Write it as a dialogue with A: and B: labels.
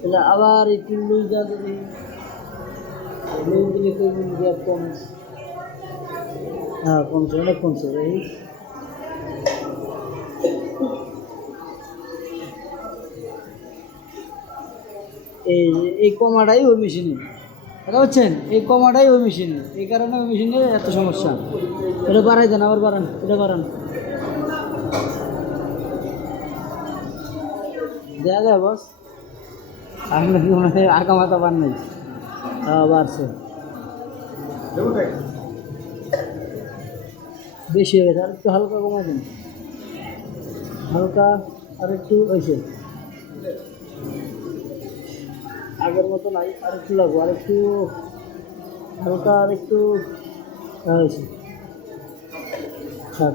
A: তাহলে আবার যদি দিলে কম হ্যাঁ? কমছে অনেক কমছে এই। এই কমাটাই ওই মেশিনে কথা হচ্ছেন, এই কমাটাই ওই মেশিনে এই কারণে ওই মেশিনে এত সমস্যা। এটা বাড়াই দেন, আবার বাড়ান, এটা বাড়ান। দেয়া যায় বস আপনার কি মনে হয় আগা মাথা পান নাই। বাড়ছে। বেশি হয়ে গেছে। আর একটু হালকা কমাই দিন। হালকা আর একটু হয়েছে। আগের মতো নাই, আর একটু লাগবো। আর একটু হালকা আর একটু হয়েছে। থাক